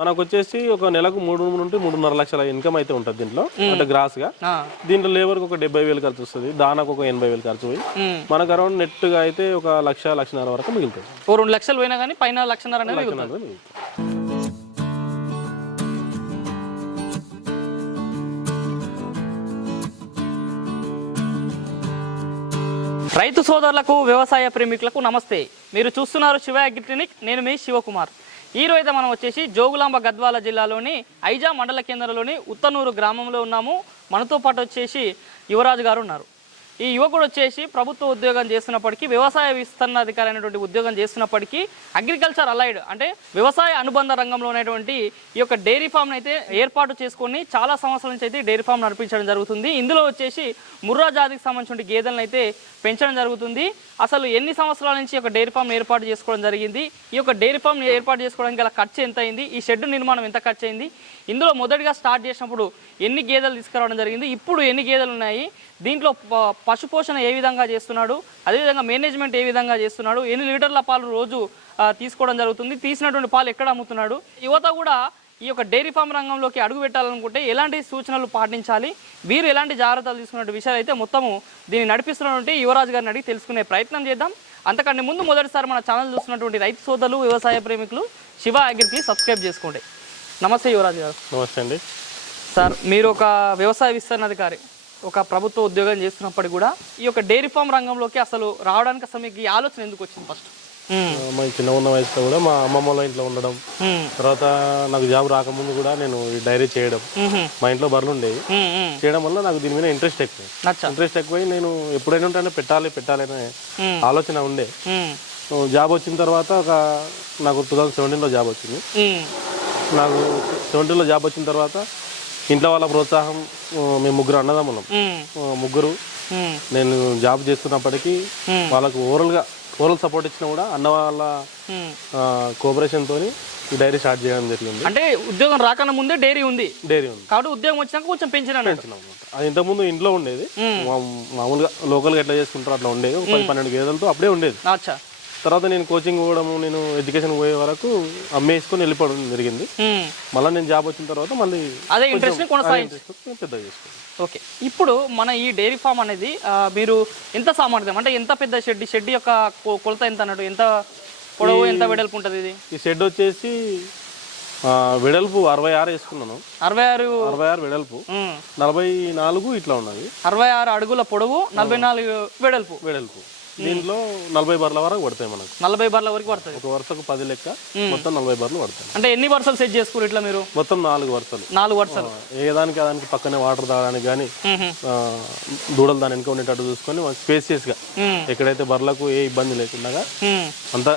మనకు వచ్చేసి ఒక నెలకు మూడు నుండి మూడున్నర లక్షల ఇన్కమ్ అయితే ఉంటుంది దీంట్లో అంటే గ్రాస్గా. దీంట్లో లేబర్కి ఒక డెబ్బై వేలు ఖర్చు వస్తుంది దానికి ఒక ఎనభై వేలు ఖర్చు పోయి. మనకు అరౌండ్ నెట్గా అయితే ఒక లక్ష లక్షన్నర వరకు మిగులుతుంది ఓ రెండు లక్షలు పోయినా కానీ పైన లక్షన్నర మిగులుతుంది. రైతు సోదరులకు వ్యవసాయ ప్రేమికులకు నమస్తే మీరు చూస్తున్నారు శివ అగ్రి క్లినిక్ నేను మీ శివకుమార్ ఈ రోజు అయితే మనం వచ్చేసి జోగులాంబ గద్వాల జిల్లాలోని ఐజా మండల కేంద్రంలోని ఉత్తనూరు గ్రామంలో ఉన్నాము. మనతో పాటు వచ్చేసి యువరాజు గారు ఉన్నారు. ఈ యువకుడు వచ్చేసి ప్రభుత్వ ఉద్యోగం చేస్తున్నప్పటికీ వ్యవసాయ విస్తరణాధికారి అనేటువంటి ఉద్యోగం చేస్తున్నప్పటికీ అగ్రికల్చర్ అలైడ్ అంటే వ్యవసాయ అనుబంధ రంగంలో ఉన్నటువంటి ఈ యొక్క డైరీ ఫామ్ అయితే ఏర్పాటు చేసుకొని చాలా సంవత్సరాల నుంచి అయితే డైరీ ఫామ్ నడిపించడం జరుగుతుంది. ఇందులో వచ్చేసి ముర్రా జాతికి సంబంధించిన గేదెలను అయితే పెంచడం జరుగుతుంది. అసలు ఎన్ని సంవత్సరాల నుంచి ఒక డైరీ ఫామ్ ఏర్పాటు చేసుకోవడం జరిగింది? ఈ యొక్క డైరీ ఫామ్ ఏర్పాటు చేసుకోవడానికి గల ఖర్చు ఎంత అయింది? ఈ షెడ్ నిర్మాణం ఎంత ఖర్చు అయింది? ఇందులో మొదటిగా స్టార్ట్ చేసినప్పుడు ఎన్ని గేదెలు తీసుకురావడం జరిగింది? ఇప్పుడు ఎన్ని గేదెలు ఉన్నాయి? దీంట్లో ప- పశు పోషణ ఏ విధంగా చేస్తున్నాడు అదేవిధంగా మేనేజ్మెంట్ ఏ విధంగా చేస్తున్నాడు ఎన్ని లీటర్ల పాలు రోజు తీసుకోవడం జరుగుతుంది తీసినటువంటి పాలు ఎక్కడ అమ్ముతున్నాడు? యువత కూడా ఈ యొక్క డైరీ ఫామ్ రంగంలోకి అడుగు పెట్టాలనుకుంటే ఎలాంటి సూచనలు పాటించాలి? వీరు ఎలాంటి జాగ్రత్తలు తీసుకున్న విషయాలు అయితే మొత్తము దీన్ని నడిపిస్తున్నటువంటి యువరాజు గారిని అడిగి తెలుసుకునే ప్రయత్నం చేద్దాం. అంతకంటే ముందు మొదటిసారి మన ఛానల్ చూస్తున్నటువంటి రైతు సోదరులు వ్యవసాయ ప్రేమికులు శివ అగ్రికి సబ్స్క్రైబ్ చేసుకోండి. నమస్తే యువరాజు గారు. నమస్తే అండి. సార్ మీరు ఒక వ్యవసాయ విస్తరణాధికారి. ఒక ప్రభుత్వ ఉద్యోగం చేస్తున్నప్పటికీ కూడా ఈ యొక్క డైరీ ఫామ్ రంగంలోకి అసలు రావడానికి అసలు మీకు ఈ ఆలోచన ఎందుకు వచ్చింది ఫస్ట్ మా చిన్న ఉన్న వయసులో కూడా మా అమ్మమ్మ వాళ్ళ ఇంట్లో ఉండడం. తర్వాత నాకు జాబ్ రాకముందు కూడా నేను ఈ డైరీ చేయడం. మా ఇంట్లో బర్రెలు ఉండేవి. చేయడం వల్ల నాకు దీని మీద ఇంట్రెస్ట్ ఎక్కువ. ఇంట్రెస్ట్ ఎక్కువై నేను ఎప్పుడైనా ఉంటే పెట్టాలి పెట్టాలి అనే. ఆలోచన ఉండే. జాబ్ వచ్చిన తర్వాత ఒక నాకు టూ థౌజండ్ సెవెంటీన్లో జాబ్ వచ్చింది. నాకు సెవెంటీన్లో జాబ్ వచ్చిన తర్వాత ఇంట్లో వాళ్ళ ప్రోత్సాహం మేము ముగ్గురు అన్నదమ్ములం. ముగ్గురు. నేను జాబ్ చేస్తున్నప్పటికీ. వాళ్ళకు ఓవరాల్గా ఓవరాల్ సపోర్ట్ ఇచ్చినా కూడా అన్న వాళ్ళ మ్మ్. కోఆపరేషన్తో ఈ డైరీ స్టార్ట్ చేయడం జరిగింది. అంటే ఉద్యోగం రాకన్నా ముందే డైరీ ఉంది. డైరీ ఉంది. కాబట్టి ఉద్యోగం వచ్చినాక కొంచెం పెంచిన. అది ఇంతకుముందు ఇంట్లో ఉండేది. మామూలుగా లోకల్గా ఎట్లా చేసుకుంటారో అట్లా ఉండేది. ఒక పది పన్నెండు గేదెలతో అప్పుడే ఉండేది. తర్వాత నేను కోచింగ్ పోవడము నేను ఎడ్యుకేషన్ పోయే వరకు అమ్మేసుకొని వెళ్ళిపోవడం జరిగింది. మళ్ళీ నేను జాబ్ వచ్చిన తర్వాత మళ్ళీ అదే ఇంట్రెస్ట్ పెద్ద చేసుకున్నాను ఓకే. ఇప్పుడు మన ఈ డైరీ ఫామ్ అనేది మీరు ఎంత సామర్థ్యం అంటే ఎంత పెద్ద షెడ్? షెడ్ యొక్క కొలత ఎంత అన్నట్టు? ఎంత పొడవు ఎంత వెడల్పు ఉంటుంది ఇది? ఈ షెడ్ వచ్చేసి వెడల్పు అరవై ఆరు వేసుకున్నాను. అరవై ఆరు అరవై ఆరు వెడల్పు. నలభై నాలుగు ఇట్లా ఉన్నది. అరవై ఆరు అడుగుల పొడవు నలభై నాలుగు వెడల్పు. వెడల్పు. దీంట్లో నలభై బర్ల వరకు పడతాయి మనకు. నలభై బర్ల వరకు పడుతుంది ఒక వరుసకు పది లెక్క మొత్తం నలభై బర్లు పడతాయి. అంటే ఎన్ని వరుసలు సెట్ చేసుకోరు ఇట్లా మీరు? మొత్తం నాలుగు వరుసలు. నాలుగు వరుసలు. ఏ దానికి పక్కనే వాటర్ తాగడానికి కానీ. దూడలు దాని వెనుక ఉండేటట్టు చూసుకొని స్పేసియస్గా మ్మ్. ఎక్కడైతే బర్లకు ఏ ఇబ్బంది లేకుండా. అంత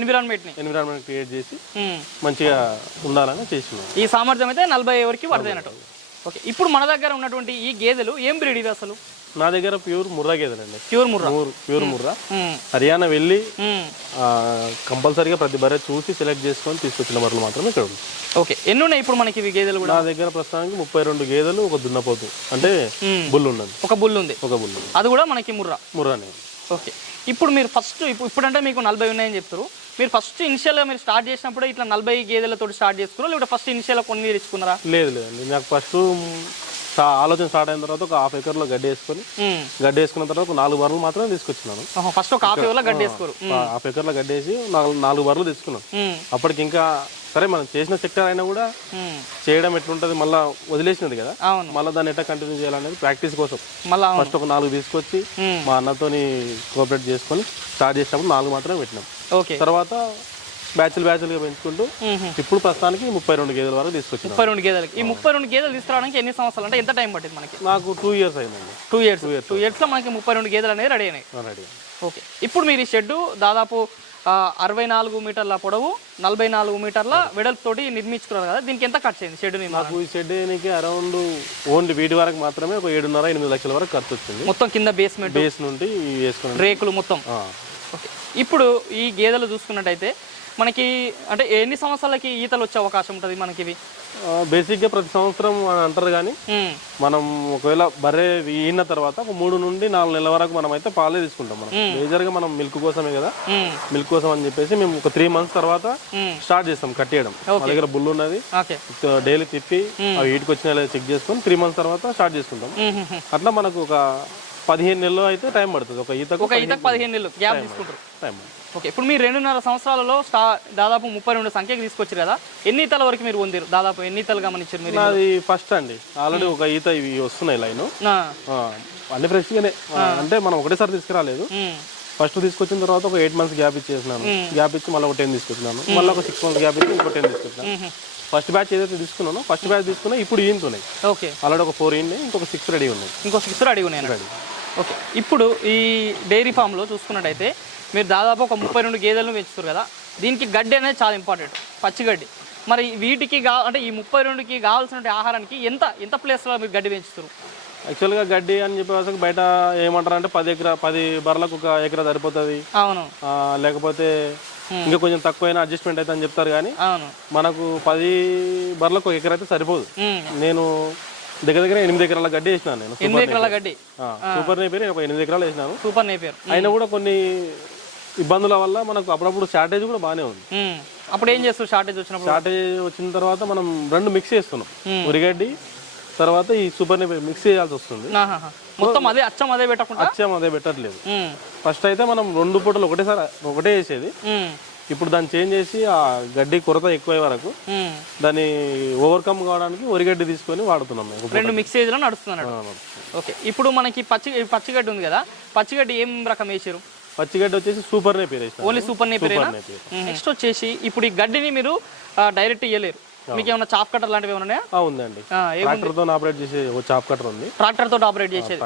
ఎన్విరాన్మెంట్ ఎన్విరాన్మెంట్ క్రియేట్ చేసి. మంచిగా ఉండాలని చేసినాం. ఈ సామర్థ్యం అయితే నలభై వరకు పడతాయి ఓకే ఇప్పుడు మన దగ్గర ఉన్నటువంటి ఈ గేదెలు ఏం బ్రీడ్ ఇవి అసలు? నా దగ్గర pure Murrah గేదెలండి. Pure Murrah? Pure pure Murrah. Haryana వెళ్ళి. కంపల్సరీగా ప్రతి బర్రె చూసి సెలెక్ట్ చేసుకొని తీసుకొచ్చిన బర్రెలు మాత్రమే ఇక్కడ ఉంది ఓకే. ఎన్ని ఉన్నాయి ఇప్పుడు మనకి ఇవి గేదెలు కూడా? నా దగ్గర ప్రస్తుతానికి ముప్పై రెండు గేదెలు ఒక దున్నపోతు. అంటే. బుల్ ఉన్నది. ఒక బుల్ ఉంది. ఒక బుల్. అది కూడా మనకి ముర్రా? ముర్రానే. ఓకే. ఇప్పుడు మీరు ఫస్ట్ ఇప్పుడు ఇప్పుడంటే మీకు నలభై ఉన్నాయని చెప్తారు. మీరు ఫస్ట్ ఇనిషియల్గా మీరు స్టార్ట్ చేసినప్పుడు ఇట్లా నలభై గేదెలతో స్టార్ట్ చేసుకున్నారా? లేకపోతే ఫస్ట్ ఇనిషియల్గా కొన్ని తెచ్చుకున్నారా లేదు లేదండి. నాకు ఫస్ట్ ఆలోచన స్టార్ట్ అయిన తర్వాత ఒక హాఫ్ ఎకర్లో గడ్డి వేసుకొని గడ్డి వేసుకున్న తర్వాత ఒక నాలుగు బర్రెలు మాత్రమే తీసుకొచ్చినాను. ఫస్ట్ ఒక హాఫ్ ఇయర్లో గడ్డి వేసుకోరు. హాఫ్ ఎకర్లో గడ్డి వేసి నాలుగు బర్రెలు తెచ్చుకున్నాను మ్మ్. అప్పటికి ఇంకా సరే మనం చేసిన సెక్టర్ అయినా కూడా. చేయడం ఎట్లుంటుంది మళ్ళీ వదిలేసినది కదా. మళ్ళీ దాన్ని ఎట్లా కంటిన్యూ చేయాలనేది ప్రాక్టీస్ కోసం. ఫస్ట్ ఒక నాలుగు తీసుకొచ్చి. మా అన్నతోని కోఆపరేట్ చేసుకొని స్టార్ట్ చేసినప్పుడు నాలుగు మాత్రమే పెట్టినాం. ఓకే. తర్వాత బ్యాచ్లు బ్యాచ్లుగా పెంచుకుంటూ. ఇప్పుడు ప్రస్తుతానికి ముప్పై రెండు గేదెల వరకు తీసుకొచ్చినాం ముప్పై రెండు గేదెలకి. ఈ ముప్పై రెండు గేదెలు తీసుకురావడానికి ఎన్ని సంవత్సరాలు? అంటే ఎంత టైం పట్టింది మనకి? నాకు టూ ఇయర్స్ అయిందండి. Two years. టూ ఇయర్స్లో మనకి ముప్పై రెండు గేదెలు అనేది రెడీ అయినాయి. Ready okay. ఇప్పుడు మీరు ఈ షెడ్ దాదాపు అరవై నాలుగు మీటర్ల పొడవు నలభై నాలుగు మీటర్ల వెడల్పుతోటి నిర్మించుకున్నారు కదా. దీనికి ఎంత ఖర్చు అయింది షెడ్ నాకు ఈ షెడ్ వేయడానికి అరౌండ్ ఓన్లీ వీటి వరకు మాత్రమే ఒక ఏడున్నర ఎనిమిది లక్షల వరకు ఖర్చు వచ్చింది. మొత్తం కింద బేస్మెంట్ బేస్ నుండి వేసుకున్నాను. రేకులు మొత్తం. ఓకే. ఇప్పుడు ఈ గేదెలు చూసుకున్నట్టయితే మనకి అంటే ఎన్ని సంవత్సరాలకి ఈతలు వచ్చే అవకాశం ఉంటుంది మనకి ఇవి బేసిక్గా ప్రతి సంవత్సరం అని అంటారు కానీ మనం ఒకవేళ బర్రె ఈన తర్వాత ఒక మూడు నుండి నాలుగు నెలల వరకు మనం అయితే పాలే తీసుకుంటాం మనం. మేజర్గా మనం మిల్క్ కోసమే కదా. మిల్క్ కోసం అని చెప్పేసి మేము ఒక త్రీ మంత్స్ తర్వాత స్టార్ట్ చేస్తాం కట్టేయడం. మా దగ్గర బుల్ ఉన్నది. డైలీ తిప్పి అవి వీటికి వచ్చిన చెక్ చేసుకొని త్రీ మంత్స్ తర్వాత స్టార్ట్ చేసుకుంటాం. అట్లా మనకు ఒక పదిహేను నెలలు అయితే టైం పడుతుంది. ఒక ఈతకు ఒక ఈతకు పదిహేను నెలలు గ్యాప్ తీసుకుంటారు. టైం ఓకే ఇప్పుడు మీరు రెండున్నర సంవత్సరాలలో స్టా దాదాపు ముప్పై రెండు సంఖ్యకి తీసుకొచ్చారు కదా. ఎన్ని ఈతల వరకు మీరు పొందారు? దాదాపు ఎన్ని ఈతలు గమనించారు మీరు నాది ఫస్ట్ అండి. ఆల్రెడీ ఒక ఈత ఇవి వస్తున్నాయి లైన్. అన్ని ఫ్రెష్గానే. అంటే మనం ఒకటేసారి తీసుకురాలేదు. ఫస్ట్ తీసుకొచ్చిన తర్వాత ఒక ఎయిట్ మంత్స్ గ్యాప్ ఇచ్చేసినాను. గ్యాప్ ఇచ్చి మళ్ళీ ఒక టెన్ తీసుకొచ్చినాను. మళ్ళీ ఒక సిక్స్ మంత్స్ గ్యాప్ ఇచ్చి ఇంకో టెన్ తీసుకొచ్చినాను. ఫస్ట్ బ్యాచ్ ఏదైతే తీసుకున్నానో ఫస్ట్ బ్యాచ్ తీసుకున్నా ఇప్పుడు ఈనుతున్నాయి ఓకే. ఆల్రెడీ ఒక ఫోర్ ఈన్ ఇంకొక సిక్స్ రెడీ ఉన్నాయి. ఇంకో సిక్స్ అడిగి నేను రెడీ ఓకే. ఇప్పుడు ఈ డైరీ ఫామ్లో చూసుకున్నట్టయితే మీరు దాదాపు ఒక ముప్పై రెండు గేదెలను పెంచుతారు కదా దీనికి గడ్డి అనేది చాలా ఇంపార్టెంట్ పచ్చిగడ్డి మరి వీటికి కా అంటే ఈ ముప్పై రెండుకి కావాల్సిన ఆహారానికి ఎంత ఎంత ప్లేస్లో మీరు గడ్డి పెంచుతారు? యాక్చువల్గా గడ్డి అని చెప్పేసి బయట ఏమంటారు అంటే పది ఎకరా పది బర్లకు ఒక ఎకరా సరిపోతుంది. అవును. లేకపోతే ఇంకా కొంచెం తక్కువైనా అడ్జస్ట్మెంట్ అయితే అని చెప్తారు కానీ అవును. మనకు పది బర్లకు ఒక ఎకరా అయితే సరిపోదు. నేను దగ్గర దగ్గర ఎనిమిది ఎకరాల గడ్డి వేసినాను నేను. ఎనిమిది ఎకరాల గడ్డి. సూపర్ నేపేరు ఒక ఎనిమిది ఎకరాలు వేసినాను. సూపర్ నేపేరు అయినా కూడా కొన్ని ఇబ్బందుల వల్ల మనకు అప్పుడప్పుడు షార్టేజ్ కూడా బాగానే ఉంది. అప్పుడు ఏం చేస్తారు షార్టేజ్ వచ్చినప్పుడు? షార్టేజ్ వచ్చిన తర్వాత మనం రెండు మిక్స్ చేస్తున్నాం. ఉరిగడ్డి తర్వాత ఈ సూపర్ నేపేరు మిక్స్ చేయాల్సి వస్తుంది. మొత్తం అదే అచ్చం అదే పెట్టకుండా? అచ్చం అదే పెట్టట్లేదు. ఫస్ట్ అయితే మనం రెండు పూటలు ఒకటేసారి ఒకటే వేసేది. ఇప్పుడు దాన్ని చేంజ్ చేసి ఆ గడ్డి కొరత ఎక్కువ వరకు. దాన్ని ఓవర్కమ్ కావడానికి వరిగడ్డి తీసుకొని వాడుతున్నాం రెండు మిక్సేజ్లో నడుస్తున్నాడు. ఓకే. ఇప్పుడు మనకి పచ్చి పచ్చిగడ్డి ఉంది కదా పచ్చిగడ్డి ఏం రకం వేసారు పచ్చిగడ్డి వచ్చేసి super napier only super napier next వచ్చేసి ఇప్పుడు ఈ గడ్డిని మీరు డైరెక్ట్ ఇయ్యలేరు. మీకు ఏమైనా చాప్ కట్టర్ లాంటివి ఏమైనా ఉందండి. ఆ, ఏ ట్రాక్టర్తో ఆపరేట్ చేసే ఒక చాప్ కట్టర్ ఉంది. ట్రాక్టర్ తోటి ఆపరేట్ చేసేది?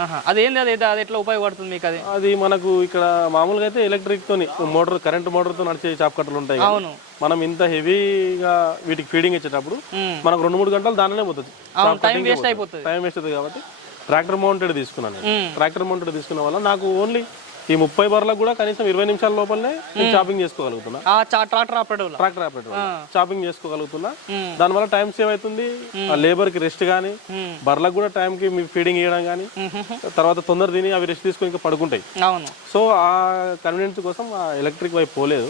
ఆహా. అదేంది అది అది ఎట్లా ఉపయోగపడుతుంది మీకు అది? అది మనకు ఇక్కడ మామూలుగా అయితే ఎలక్ట్రిక్ తోని మోటార్ కరెంట్ మోటార్తో నడిచే చాప్ కట్టలు ఉంటాయి. అవును. మనం ఇంత హెవీగా వీటికి ఫీడింగ్ ఇచ్చేటప్పుడు. మనకు రెండు మూడు గంటలు దానిలోనే పోతుంది. టైం వేస్ట్ అయిపోతుంది. టైం వేస్ట్ అవుతుంది కాబట్టి ట్రాక్టర్ మౌంటెడ్ తీసుకున్నాను. ట్రాక్టర్ మౌంటెడ్ తీసుకున్న వల్ల నాకు ఓన్లీ ఈ ముప్పై బర్లకు కూడా కనీసం ఇరవై నిమిషాల లోపలనే చాపింగ్ చేసుకోగలుగుతున్నా. ట్రాక్టర్ ఆపరేటర్ వల్ల ట్రాక్టర్ ఆపరేటర్ చాపింగ్ చేసుకోగలుగుతున్నా. దానివల్ల టైం సేవ్ అవుతుంది. ఆ లేబర్కి రెస్ట్ కానీ. బర్లకు కూడా టైం కి మీ ఫీడింగ్ ఇవ్వడం కానీ తర్వాత తొందర తిని అవి రెస్ట్ తీసుకొని ఇంకా పడుకుంటాయి. సో ఆ కన్వీనియన్స్ కోసం ఆ ఎలక్ట్రిక్ వైపు పోలేదు.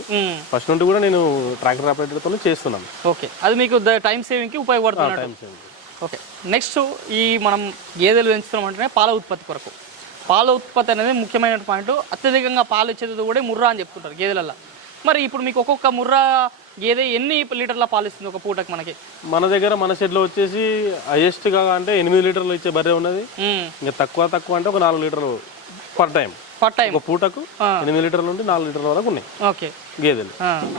ఫస్ట్ నుండి కూడా నేను ట్రాక్టర్ ఆపరేటర్తో చేస్తున్నాను. ఓకే. అది మీకు టైం సేవింగ్కి ఉపయోగపడుతుంది టైం సేవ్ ఓకే. నెక్స్ట్ ఈ మనం గేదెలు పెంచుతున్నాం అంటేనే పాల ఉత్పత్తి కొరకు. పాల ఉత్పత్తి అనేది ముఖ్యమైన పాయింట్. అత్యధికంగా పాలు ఇచ్చేది కూడా ముర్రా అని చెప్తుంటారు గేదెలలో మరి ఇప్పుడు మీకు ఒక్కొక్క ముర్రా గేదె ఎన్ని లీటర్ల పాలు ఇస్తుంది ఒక పూటకి మనకి? మన దగ్గర మన షెడ్లో వచ్చేసి హైయెస్ట్గా అంటే ఎనిమిది లీటర్లు ఇచ్చే బర్రె ఉన్నది. ఇంకా తక్కువ తక్కువ అంటే ఒక నాలుగు లీటర్లు పర్ టైం ఒక పూటకు. ఎనిమిది లీటర్ల నుండి నాలుగు లీటర్ల వరకు ఉన్నాయి. ఓకే. గేదెలు.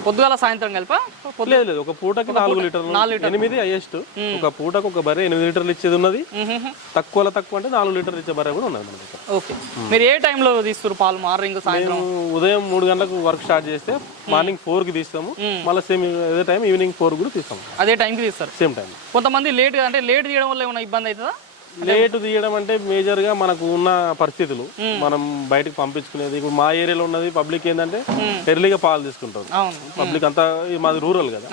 పొద్దుగాల సాయంత్రం కలిపా? పొద్దు లేదు లేదు. ఒక పూటకి నాలుగు లీటర్లు ఎనిమిది హైయెస్ట్ ఒక పూటకు ఒక బర్రె ఎనిమిది లీటర్లు ఇచ్చేది ఉన్నది. తక్కువలో తక్కువ అంటే నాలుగు లీటర్లు ఇచ్చే బర్రె కూడా ఉన్నది ఓకే. మీరు ఏ టైంలో తీస్తారు పాలు? మార్నింగ్ సాయంత్రం? ఉదయం మూడు గంటలకు వర్క్ స్టార్ట్ చేస్తే మార్నింగ్ ఫోర్కి తీస్తాము మళ్ళీ సేమ్ అదే టైం ఈవినింగ్ ఫోర్ కూడా తీస్తాము. అదే టైంకి తీస్తారు. Same time. కొంతమంది లేట్ అంటే లేట్ తీయడం వల్ల ఏమైనా ఇబ్బంది అవుతుందా? లేటు తీయడం అంటే మేజర్గా మనకు ఉన్న పరిస్థితులు. మనం బయటకు పంపించుకునేది. ఇప్పుడు మా ఏరియాలో ఉన్నది పబ్లిక్ ఏంటంటే ఎర్లీగా పాలు తీసుకుంటారు. పబ్లిక్ అంతా మాది రూరల్ కదా.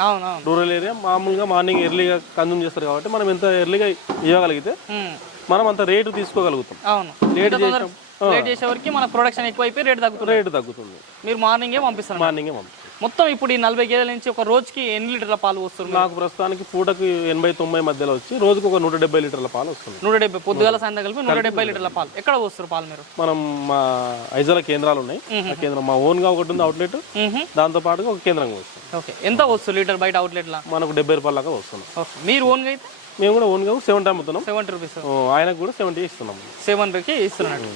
రూరల్ ఏరియా మామూలుగా మార్నింగ్ ఎర్లీగా కన్జ్యూమ్ చేస్తారు కాబట్టి మనం ఎంత ఎర్లీగా ఇవ్వగలిగితే. మనం అంత రేటు తీసుకోగలుగుతాం. లేట్ లేట్ చేసే. వరకు మన ప్రొడక్షన్ ఎక్కువ అయిపోయి రేట్ తగ్గుతుంది. రేటు తగ్గుతుంది. మీరు మార్నింగే పంపిస్తారు. మార్నింగే పంపిస్తాం. మొత్తం ఇప్పుడు ఈ నలభై గేదెల నుంచి ఒక రోజుకి ఎన్ని లీటర్ల పాలు వస్తుంది? నాకు ప్రస్తుతానికి పూటకు ఎనభై తొంభై మధ్యలో వచ్చి రోజుకు ఒక నూట డెబ్బై లీటర్ల పాలు వస్తుంది. నూట డెబ్బై పొద్దుగాల సాయంత్రం కలిపి నూట డెబ్బై లీటర్ల పాలు. ఎక్కడ వస్తారు పాలు మీరు? మనం మా ఐజాల కేంద్రాలు ఉన్నాయి. ఆ కేంద్రం మా ఓన్గా ఒకటి ఉంది అవుట్లెట్. దాంతో పాటుగా ఒక కేంద్రంగా వస్తుంది ఓకే. ఎంత వస్తుంది లీటర్ బయట అవుట్లెట్లా? మనకు డెబ్బై రూపాయల దాకా ఓకే. మీరు ఓన్గా అయితే? మేము కూడా ఓన్గా సెవెంటీ అమ్ముతున్నాం. Seventy rupees. ఆయనకు కూడా సెవెంటీ ఇస్తున్నాం. సెవెన్ రూపీకి ఇస్తున్నట్టు.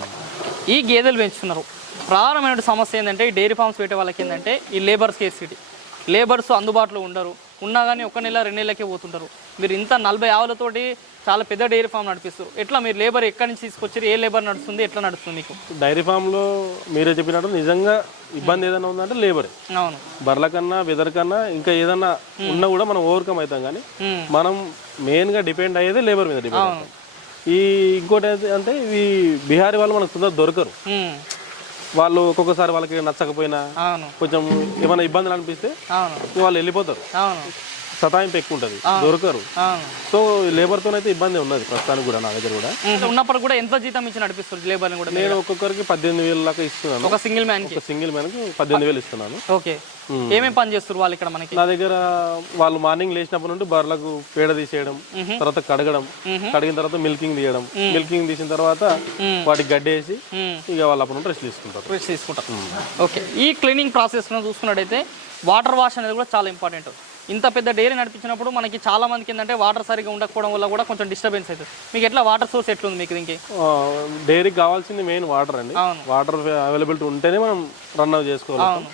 ఈ గేదెలు పెంచుతున్నారు. ప్రధానమైన సమస్య ఏంటంటే ఈ డైరీ ఫార్మ్స్ పెట్టే వాళ్ళకి ఏంటంటే ఈ లేబర్ స్కేర్సిటీ లేబర్స్ అందుబాటులో ఉండరు. ఉన్నా కానీ ఒక నెల రెండు నెలలకే పోతుంటారు. మీరు ఇంత నలభై ఆవులతోటి చాలా పెద్ద డైరీ ఫామ్ నడిపిస్తారు. ఎట్లా మీరు లేబర్ ఎక్కడి నుంచి తీసుకొచ్చారు? ఏ లేబర్ నడుస్తుంది? ఎట్లా నడుస్తుంది మీకు? డైరీ ఫామ్లో మీరే చెప్పినట్టు నిజంగా ఇబ్బంది ఏదైనా ఉందంటే లేబర్ అవును. బర్ల కన్నా వెదర్ కన్నా ఇంకా ఏదన్నా ఉన్నా కూడా మనం ఓవర్కమ్ అవుతాం కానీ మ్మ్. మనం మెయిన్గా డిపెండ్ అయ్యేది లేబర్ మీద డిపెండ్ ఈ ఇంకోటి అంటే ఈ బీహారీ వాళ్ళు మనకు తొందర దొరకరు. వాళ్ళు ఒక్కొక్కసారి వాళ్ళకి నచ్చకపోయినా కొంచెం ఏమైనా ఇబ్బందులు అనిపిస్తే వాళ్ళు వెళ్ళిపోతారు. సతాయింపు ఎక్కువ ఉంటుంది దొరకరు సో లేబర్తో అయితే ఇబ్బంది ఉన్నది ప్రస్తుతానికి కూడా నా దగ్గర కూడా. ఉన్నప్పుడు కూడా ఎంత జీతం ఇచ్చి నడిపిస్తారు లేబర్ని కూడా నేను ఒక్కొక్కరికి పద్దెనిమిది వేలు దాకా ఇస్తున్నాను. ఒక సింగిల్ మ్యాన్కి ఒక సింగిల్ మ్యాన్కి పద్దెనిమిది వేలు ఇస్తున్నాను. ఓకే. ఏమేం పని చేస్తారు వాళ్ళు ఇక్కడ మనకి? నా దగ్గర వాళ్ళు మార్నింగ్ లేచినప్పటి నుండి బర్రెలకు పేడ తీసేయడం తర్వాత కడగడం కడిగిన తర్వాత మిల్కింగ్ తీయడం. మిల్కింగ్ తీసిన తర్వాత వాటికి గడ్డి వేసి మ్మ్. ఇక వాళ్ళు అప్పటి నుండి రెస్ట్ తీసుకుంటారు. రెస్ట్ తీసుకుంటారు. ఓకే. ఈ క్లీనింగ్ ప్రాసెస్ చూసుకున్నట్టయితే వాటర్ వాష్ అనేది కూడా చాలా ఇంపార్టెంట్. ఇంత పెద్ద డైరీ నడిపించినప్పుడు మనకి చాలా మందికి ఏంటంటే వాటర్ సరిగ్గా ఉండకపోవడం వల్ల కూడా కొంచెం డిస్టర్బెన్స్ అవుతుంది. మీకు ఎట్లా వాటర్ సోర్స్ ఎట్లుంది మీకు దీనికి? డైరీకి కావాల్సింది మెయిన్ వాటర్ అండి. వాటర్ అవైలబిలిటీ ఉంటేనే మనం రన్ అవుట్ చేసుకోవాలి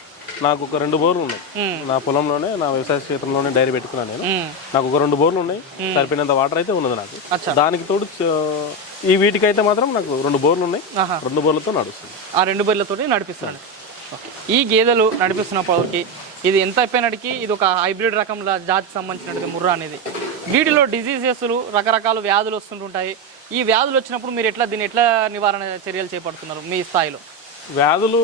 నాకు ఒక రెండు బోర్లు ఉన్నాయి. నా పొలంలోనే నా వ్యవసాయ క్షేత్రంలోనే డైరీ పెట్టుకున్నాను నేను. నాకు ఒక రెండు బోర్లు ఉన్నాయి. సరిపోయినంత వాటర్ అయితే ఉన్నది నాకు. దానికి తోడు ఈ వీటికైతే మాత్రం నాకు రెండు బోర్లు ఉన్నాయి. రెండు బోర్లతో నడుస్తుంది. ఆ రెండు బెర్లతోటి నడిపిస్తాను. ఈ గేదెలు నడిపిస్తున్నప్పటికి ఇది ఎంత అయిపోయినటికి ఇది ఒక హైబ్రిడ్ రకం జాతికి సంబంధించినది ముర్రా అనేది. వీటిలో డిసీజెస్లు రకరకాల వ్యాధులు వస్తుంటుంటాయి. ఈ వ్యాధులు వచ్చినప్పుడు మీరు ఎట్లా దీన్ని ఎట్లా నివారణ చర్యలు చేపడుతున్నారు మీ స్థాయిలో? వ్యాధులు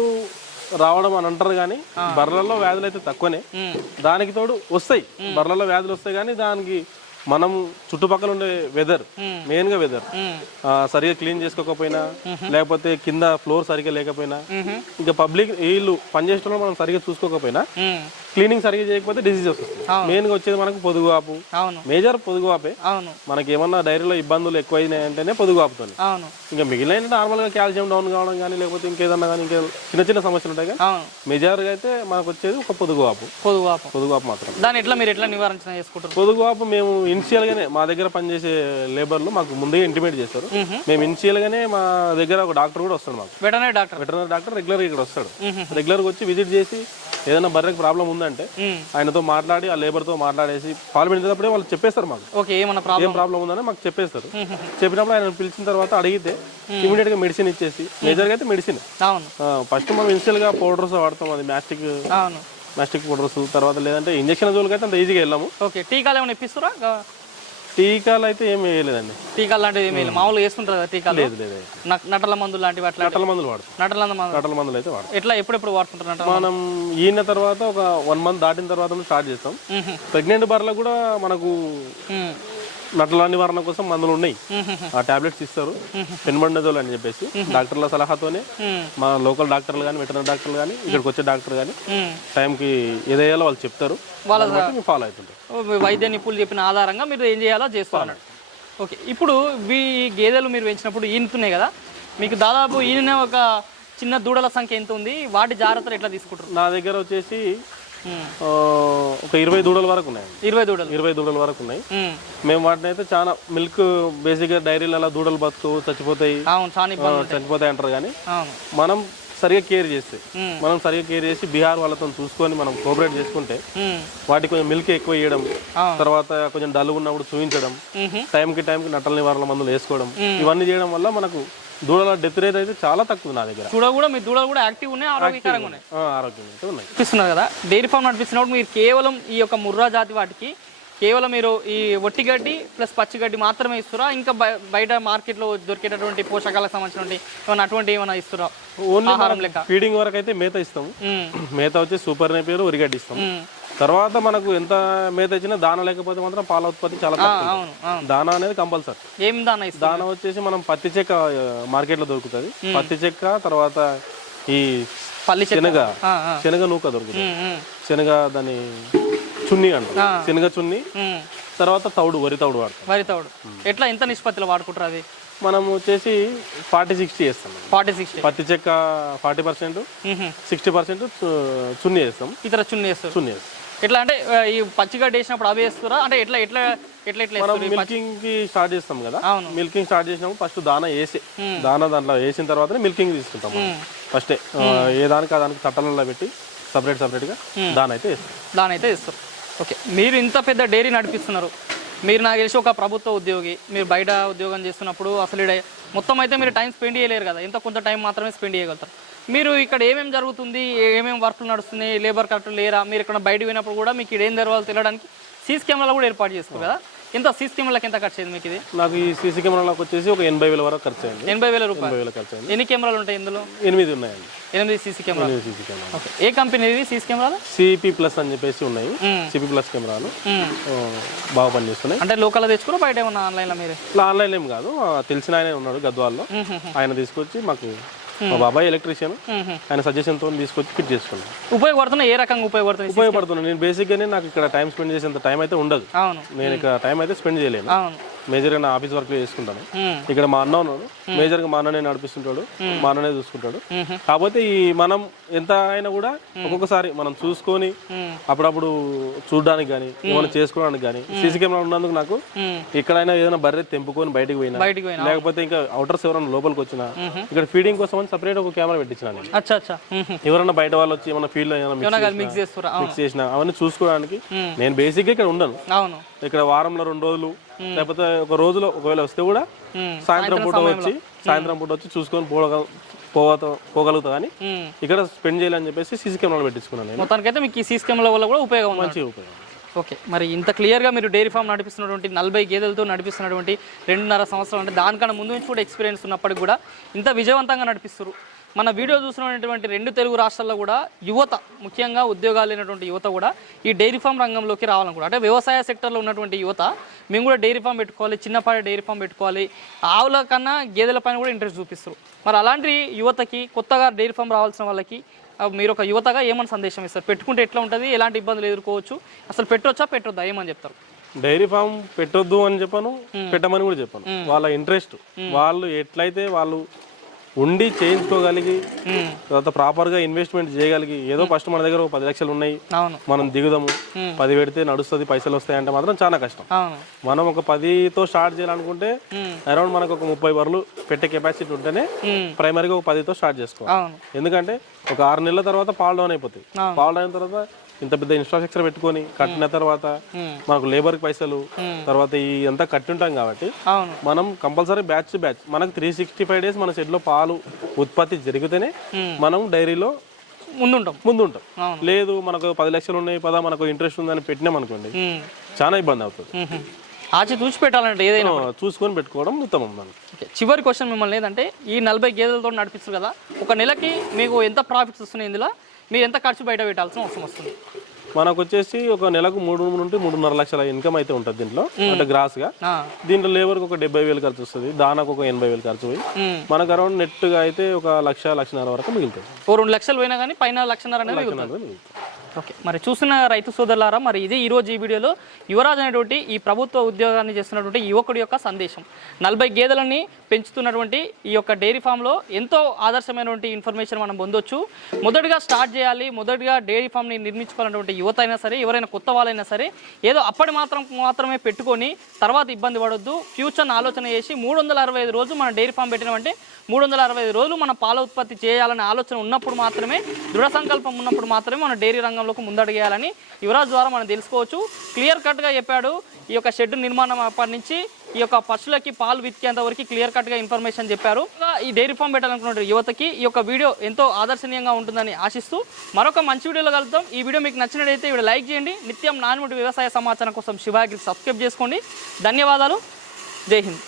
రావడం అని అంటారు కానీ బర్రెలలో వ్యాధులు అయితే తక్కువనే. దానికి తోడు వస్తాయి. బర్రెలలో వ్యాధులు వస్తాయి కానీ దానికి మనం చుట్టుపక్కల ఉండే వెదర్ మెయిన్గా వెదర్ మ్మ్. సరిగా క్లీన్ చేసుకోకపోయినా లేకపోతే కింద ఫ్లోర్ సరిగా లేకపోయినా. ఇంకా పబ్లిక్ వీళ్ళు పనిచేసిన మనం సరిగా చూసుకోకపోయినా. క్లీనింగ్ సరిగా చేయకపోతే డిసీజ్ వస్తుంది. మెయిన్గా వచ్చేది మనకు పొదుగువాపు. మేజర్ పొదుగువాపే. మనకి ఏమన్నా డైరీలో ఇబ్బందులు ఎక్కువైనాయి అంటేనే పొదుగువాపుతుంది అవును. ఇంకా మిగిలిన నార్మల్గా కాల్షియం డౌన్ కావడం కానీ లేకపోతే ఇంకేదన్నా కానీ ఇంకా చిన్న చిన్న సమస్యలు ఉంటాయి కానీ అవును. మెజార్గా అయితే మనకు వచ్చేది ఒక పొదుగువాపు. పొదుగు వాపం పొదుగువాపు మాత్రం దాన్ని ఎట్లా మీరు ఎట్లా నివారణ చేసుకుంటారు? పొదుగువాపు మేము ఇనిషియల్ గానే మా దగ్గర పనిచేసే లేబర్లు మాకు ముందే ఇంటిమేట్ చేస్తారు. మేము ఇనిషియల్ గానే మా దగ్గర ఒక డాక్టర్ కూడా వస్తాడు మాకు. Veterinary doctor veterinary doctor regular ఇక్కడ వస్తాడు. రెగ్యులర్గా వచ్చి విజిట్ చేసి ఏదైనా బర్రెకి ప్రాబ్లం ఉందంటే. ఆయనతో మాట్లాడి ఆ లేబర్తో మాట్లాడేసి పాలు పెంచేటప్పుడే వాళ్ళు చెప్పేస్తారు మాకు. ఓకే ఏమన్నా ప్రాబ్లం ఏం ప్రాబ్లం ఉందని మాకు చెప్పేస్తారు. చెప్పినప్పుడు ఆయన పిలిచిన తర్వాత అడిగితే ఇమీడియట్గా మెడిసిన్ ఇచ్చేసి మేజర్గా అయితే మెడిసిన్ ఫస్ట్ మనం ఇనిషియల్గా పౌడర్స్ వాడతాం అది మ్యాస్టిక్ మ్యాస్టిక్ పౌడర్స్ తర్వాత లేదంటే ఇంజక్షన్ జోలికి అయితే అంత ఈజీగా వెళ్ళాము. ఓకే టీకాలు ఏమైనా ఇప్పిస్తారా? టీకాలు అయితే ఏం వేయలేదండి. టీకాలు లాంటివి ఏమీ లేదు మామూలుగా వేస్తుంటారు కదా టీకాలు? లేదు లేదు నటల మందులు లాంటివి అట్లా కట్టల మందులు వాడతాం. నటల కట్టల మందులు. అయితే వాడతాం. ఎట్లా ఎప్పుడెప్పుడు వాడుతుంటారు నటల మనం ఈయన తర్వాత ఒక వన్ మంత్ దాటిన తర్వాత స్టార్ట్ చేస్తాం. ప్రెగ్నెంట్ బర్రెలకు కూడా మనకు. నటల నివారణ కోసం మందులు ఉన్నాయి. ఆ టాబ్లెట్స్ ఇస్తారు. పెన్బండజోల్ అని చెప్పేసి డాక్టర్ల సలహాతోనే. మా లోకల్ డాక్టర్లు కానీ వెటనరీ డాక్టర్లు కానీ ఇక్కడికి వచ్చే డాక్టర్ కానీ. టైంకి ఏదయ్యాలో వాళ్ళు చెప్తారు. వాళ్ళ ఫాలో అవుతుంటాం. ఓ, వైద్య నిపుణులు చెప్పిన ఆధారంగా మీరు ఏం చేయాలో చేస్తారు ఓకే ఇప్పుడు ఈ గేదెలు మీరు పెంచినప్పుడు ఈనుతున్నాయి కదా మీకు దాదాపు ఈయన ఒక చిన్న దూడల సంఖ్య ఎంత ఉంది? వాటి జాగ్రత్తలు ఎట్లా తీసుకుంటారు? నా దగ్గర వచ్చేసి ఒక ఇరవై దూడల వరకు ఉన్నాయి ఇరవై దూడలు ఇరవై దూడల వరకు ఉన్నాయి మ్మ్. వాటిని అయితే చాలా మిల్క్ బేసిక్గా డైరీలు అలా దూడలు బతుకు చచ్చిపోతాయి చచ్చిపోతాయి అంటారు కానీ మనం సరిగా కేర్ చేస్తే. మనం సరిగా కేర్ చేసి బీహార్ వాళ్ళతో చూసుకొని మనం కోఆపరేట్ చేసుకుంటే. వాటికి కొంచెం మిల్క్ ఎక్కువ ఇవ్వడం. తర్వాత కొంచెం డల్ ఉన్నప్పుడు చూపించడం. టైంకి టైంకి నట్టల నివారణ మందులు వేసుకోవడం ఇవన్నీ చేయడం వల్ల మనకు దూడల డెత్ రేట్ అయితే చాలా తక్కువ నా దగ్గర. చూడ కూడా మీ దూడలు కూడా యాక్టివ్ ఉన్నాయి ఆరోగ్యకరంగా ఉన్నాయి. ఆ, ఆరోగ్యం అయితే ఉన్నాయి. కదా డైరీ ఫామ్ నడిపిస్తున్నప్పుడు మీరు కేవలం ఈ యొక్క ముర్రా జాతి వాటికి కేవలం మీరు ఈ ఒట్టి గడ్డి ప్లస్ పచ్చి గడ్డి మాత్రమే ఇస్తారా? ఇంకా బయ- బయట మార్కెట్లో దొరికేటటువంటి పోషకాలకు సంబంధించినటువంటి ఏమైనా అటువంటి ఏమైనా ఇస్తారా? ఓన్లీ ఆహారం లెక్క? ఫీడింగ్ వరకు అయితే మేత ఇస్తాము. మేత వచ్చి సూపర్ నేపియర్ ఉరిగడ్డి ఇస్తాం మ్మ్. తర్వాత మనకు ఎంత మేత ఇచ్చినా దాన లేకపోతే మాత్రం పాల ఉత్పత్తి చాలా దానా అనేది కంపల్సరీ. ఏం దానా దాన వచ్చేసి మనం పత్తి చెక్క ఆ, మార్కెట్లో దొరుకుతుంది. పత్తి చెక్క తర్వాత ఈ పల్లి శనగ. శనగ నూక దొరుకుతుంది. శనగ దాని చున్ని అంట. శనగ చున్ని. తర్వాత తౌడు వరి తౌడు వాడతాం వరి తౌడు. ఎట్లా ఎంత నిష్పత్తిలో వాడుకుంటారు అది మనం వచ్చేసి ఫార్టీ సిక్స్టీ చేస్తాం. Forty sixty. పత్తి చెక్క ఫార్టీ పర్సెంట్ సిక్స్టీ పర్సెంట్ చున్ని వేస్తాం ఇతర చున్ని వేస్తారు చున్ని వేస్తాం ఎట్లా అంటే ఈ పచ్చిగడ్డి వేసినప్పుడు అవి వేస్తారా? అంటే ఎట్లా ఎట్లా ఎట్లా ఎట్లా మనం మిల్కింగ్కి స్టార్ట్ చేస్తాం కదా. మిల్కింగ్ స్టార్ట్ చేసినప్పుడు ఫస్ట్ దానా వేసి. దానా దాంట్లో వేసిన తర్వాతనే మిల్కింగ్ తీసుకుంటాం ఫస్టే ఏ దానికి ఆ దానికి తట్టలలో పెట్టి సపరేట్ సపరేట్గా దాన అయితే వేస్తాం. దాని అయితే ఇస్తారు ఓకే. మీరు ఇంత పెద్ద డైరీ నడిపిస్తున్నారు. మీరు నాకు తెలిసి ఒక ప్రభుత్వ ఉద్యోగి మీరు బయట ఉద్యోగం చేస్తున్నప్పుడు అసలు మొత్తం అయితే మీరు టైం స్పెండ్ చేయలేరు కదా. ఇంత కొంత టైం మాత్రమే స్పెండ్ చేయగలుగుతారు. మీరు ఇక్కడ ఏమేమి జరుగుతుంది ఏమేమి వర్క్లు నడుస్తున్నాయి లేబర్ కరెక్ట్ లేరా మీరు ఇక్కడ బయట పోయినప్పుడు కూడా మీకు ఇక్కడ ఏం జరగాలో తెలియడానికి సీసీ కెమెరాలు కూడా ఏర్పాటు చేసుకోరు కదా. ఎంత సీసీ కెమెరాలకు ఎంత ఖర్చు అయింది మీకు ఇది? నాకు ఈ సీసీ కెమెరాలకు వచ్చేసి ఒక ఎనభై వేల వరకు ఖర్చు అయింది. ఎనభై వేల రూపాయలు. వేల ఖర్చు అయింది. ఎన్ని కెమెరాలు ఉంటాయి ఇందులో? ఎనిమిది ఉన్నాయండి. ఎనిమిది సీసీ ఎనిమిది సీసీ కెమెరాలు. ఓకే. ఏ కంపెనీ ఇది సీసీ కెమెరాలు? సిపి ప్లస్ అని చెప్పేసి ఉన్నాయి. సిపి ప్లస్ కెమెరాలు. బాగా పనిచేస్తున్నాయి. అంటే లోకల్ తెచ్చుకురా బయట ఏమన్నా ఆన్లైన్లో మీరే? ఇట్లా ఆన్లైన్ ఏం కాదు. తెలిసిన ఆయన ఉన్నాడు గద్వాల్లో. ఆయన తీసుకొచ్చి మాకు మా బాబాయ్ ఎలక్ట్రీషియన్. ఆయన సజెషన్తో తీసుకొచ్చి ఫిట్ చేసుకున్నాను ఉపయోగపడుతున్నా? ఏ రకంగా ఉపయోగపడుతుంది ఉపయోగపడుతున్నాను నేను బేసిక్గానే నాకు ఇక్కడ టైం స్పెండ్ చేసేంత టైం అయితే ఉండదు. నేను ఇక్కడ టైం అయితే స్పెండ్ చేయలేను. మేజర్గా నా ఆఫీస్ వర్క్ చేసుకుంటాను. ఇక్కడ మా అన్న ఉన్నాడు. మేజర్గా మా అన్ననే నడిపిస్తుంటాడు. మా అన్ననే చూసుకుంటాడు. కాకపోతే ఈ మనం ఎంత అయినా కూడా ఒక్కొక్కసారి మనం చూసుకొని. అప్పుడప్పుడు చూడడానికి కానీ ఏమైనా చేసుకోవడానికి కానీ సీసీ కెమెరా ఉన్నందుకు నాకు. ఎక్కడైనా ఏదైనా బర్రె తెంపుకొని బయటికి పోయినా లేకపోతే ఇంకా అవుటర్స్ ఎవరైనా లోపలికి వచ్చినా ఇక్కడ ఫీడింగ్ కోసం అని సపరేట్ ఒక కెమెరా పెట్టించిన. ఎవరైనా బయట వాళ్ళు వచ్చి ఏమైనా ఫీల్డ్ మిక్స్ చేసిన అవన్నీ చూసుకోవడానికి. నేను బేసిక్గా ఇక్కడ ఉండను. ఇక్కడ వారంలో రెండు రోజులు లేకపోతే ఒక రోజులో ఒకవేళ వస్తే కూడా. సాయంత్రం పూట వచ్చి సాయంత్రం పూట వచ్చి చూసుకొని పోగల పోగ పోగలుగుతా కానీ. ఇక్కడ స్పెండ్ చేయాలని చెప్పేసి సీసీ కెమెరాలు పెట్టించుకున్నాను నేను. మొత్తానికైతే మీకు ఈ సీసీ కెమెరా వల్ల కూడా ఉపయోగం మంచిగా ఉపయోగం. ఓకే మరి ఇంత క్లియర్గా మీరు డైరీ ఫామ్ నడిపిస్తున్నటువంటి నలభై గేదెలతో నడిపిస్తున్నటువంటి రెండున్నర సంవత్సరం అంటే దానికన్నా ముందు నుంచి కూడా ఎక్స్పీరియన్స్ ఉన్నప్పటికి కూడా ఇంత విజయవంతంగా నడిపిస్తారు మన వీడియో చూసినటువంటి రెండు తెలుగు రాష్ట్రాల్లో కూడా యువత ముఖ్యంగా ఉద్యోగాలు లేనటువంటి యువత కూడా ఈ డైరీ ఫామ్ రంగంలోకి రావాలనుకుంటారు అంటే వ్యవసాయ సెక్టర్లో ఉన్నటువంటి యువత మేము కూడా డైరీ ఫామ్ పెట్టుకోవాలి చిన్నపాటి డైరీ ఫామ్ పెట్టుకోవాలి. ఆవుల కన్నా గేదెల పైన కూడా ఇంట్రెస్ట్ చూపిస్తారు. మరి అలాంటి యువతకి కొత్తగా డైరీ ఫామ్ రావాల్సిన వాళ్ళకి మీరు ఒక యువతగా ఏమని సందేశం ఇస్తారు? పెట్టుకుంటే ఎట్లా ఉంటుంది? ఎలాంటి ఇబ్బందులు ఎదుర్కోవచ్చు? అసలు పెట్టొచ్చా పెట్టొద్దా? ఏమని చెప్తారు? డైరీ ఫామ్ పెట్టొద్దు అని చెప్పాను పెట్టమని కూడా చెప్పాను. వాళ్ళ ఇంట్రెస్ట్. వాళ్ళు ఎట్లయితే వాళ్ళు ఉండి చేయించుకోగలిగి. తర్వాత ప్రాపర్గా ఇన్వెస్ట్మెంట్ చేయగలిగి ఏదో ఫస్ట్ మన దగ్గర ఒక పది లక్షలు ఉన్నాయి మనం దిగుదాము. పది పెడితే నడుస్తుంది పైసలు వస్తాయి అంటే మాత్రం చాలా కష్టం మనం ఒక పదితో స్టార్ట్ చేయాలనుకుంటే. అరౌండ్ మనకు ఒక ముప్పై బర్రెలు పెట్టే కెపాసిటీ ఉంటేనే. ప్రైమరీగా ఒక పదితో స్టార్ట్ చేసుకోవాలి ఎందుకంటే ఒక ఆరు నెలల తర్వాత పాలు డౌన్ అయిపోతాయి అవును. పాలు డౌన్ అయిన తర్వాత ఇంత పెద్ద ఇన్ఫ్రాస్ట్రక్చర్ పెట్టుకొని కట్టిన తర్వాత మ్మ్. మనకు లేబర్కి పైసలు తర్వాత ఈ అంతా కట్టి ఉంటాం కాబట్టి మనం కంపల్సరీ బ్యాచ్ బ్యాచ్ మనకు త్రీ సిక్స్టీ ఫైవ్ డేస్ మన షెడ్లో పాలు ఉత్పత్తి జరిగితేనే. మనం డైరీలో ముందుంటాం ముందు ఉంటాం అవును లేదు మనకు పది లక్షలు ఉన్నాయి పదా మనకు ఇంట్రెస్ట్ ఉందని పెట్టినాం అనుకోండి. చాలా ఇబ్బంది అవుతుంది. ఆచి చూసి పెట్టాలంటే ఏదైనా చూసుకొని పెట్టుకోవడం ఉత్తమం మనకి. చివరి క్వశ్చన్ మిమ్మల్ని ఏంటంటే ఈ నలభై గేదెలతో నడిపిస్తారు కదా ఒక నెలకి మీకు ఎంత ప్రాఫిట్స్ వస్తున్నాయి ఇందులో మీరు ఎంత ఖర్చు బయట పెట్టాల్సిన అవసరం వస్తుంది మనకు వచ్చేసి ఒక నెలకు మూడు నుండి మూడున్నర లక్షల ఇన్కమ్ అయితే ఉంటుంది దీంట్లో అంటే గ్రాస్గా. దీంట్లో లేబర్కి ఒక డెబ్బై వేలు ఖర్చు వస్తుంది దానికి ఒక ఎనభై వేలు ఖర్చు పోయి. మనకు అరౌండ్ నెట్గా అయితే ఒక లక్ష లక్షన్నర వరకు మిగులుతుంది ఓ రెండు లక్షలు పోయినా కానీ పైన లక్షన్నర అనేది మిగులుతుంది. ఓకే. మరి చూస్తున్న రైతు సోదరులారా మరి ఇది ఈరోజు ఈ వీడియోలో యువరాజ్ అనేటువంటి ఈ ప్రభుత్వ ఉద్యోగాన్ని చేస్తున్నటువంటి యువకుడి యొక్క సందేశం. నలభై గేదెలని పెంచుతున్నటువంటి ఈ యొక్క డైరీ ఫామ్లో ఎంతో ఆదర్శమైనటువంటి ఇన్ఫర్మేషన్ మనం పొందొచ్చు. మొదటిగా స్టార్ట్ చేయాలి మొదటిగా డైరీ ఫామ్ని నిర్మించుకోవాలన్నటువంటి యువత అయినా సరే ఎవరైనా కొత్త వాళ్ళైనా సరే ఏదో అప్పటి మాత్రం మాత్రమే పెట్టుకొని తర్వాత ఇబ్బంది పడొద్దు. ఫ్యూచర్ని ఆలోచన చేసి మూడు వందల అరవై ఐదు రోజులు మన డైరీ ఫామ్ పెట్టినామంటే మూడు వందల అరవై ఐదు రోజులు మన పాల ఉత్పత్తి చేయాలనే ఆలోచన ఉన్నప్పుడు మాత్రమే దృఢ సంకల్పం ఉన్నప్పుడు మాత్రమే మన డైరీ రంగంలోకి ముందడిగేయాలని యువరాజ్ ద్వారా మనం తెలుసుకోవచ్చు. క్లియర్ కట్గా చెప్పాడు. ఈ యొక్క షెడ్ నిర్మాణం అప్పటి నుంచి ఈ యొక్క పశువులకి పాలు విత్కేంత వరకు క్లియర్ కట్గా ఇన్ఫర్మేషన్ చెప్పారు. ఈ డైరీ ఫామ్ పెట్టాలనుకున్న యువతకి ఈ యొక్క వీడియో ఎంతో ఆదర్శనీయంగా ఉంటుందని ఆశిస్తూ మరొక మంచి వీడియోలో కలుద్దాం. ఈ వీడియో మీకు నచ్చినట్లయితే వీడియో లైక్ చేయండి. నిత్యం నాన్ముటి వ్యవసాయ సమాచారం కోసం శివాగిరి సబ్స్క్రైబ్ చేసుకోండి. ధన్యవాదాలు. జై హింద్.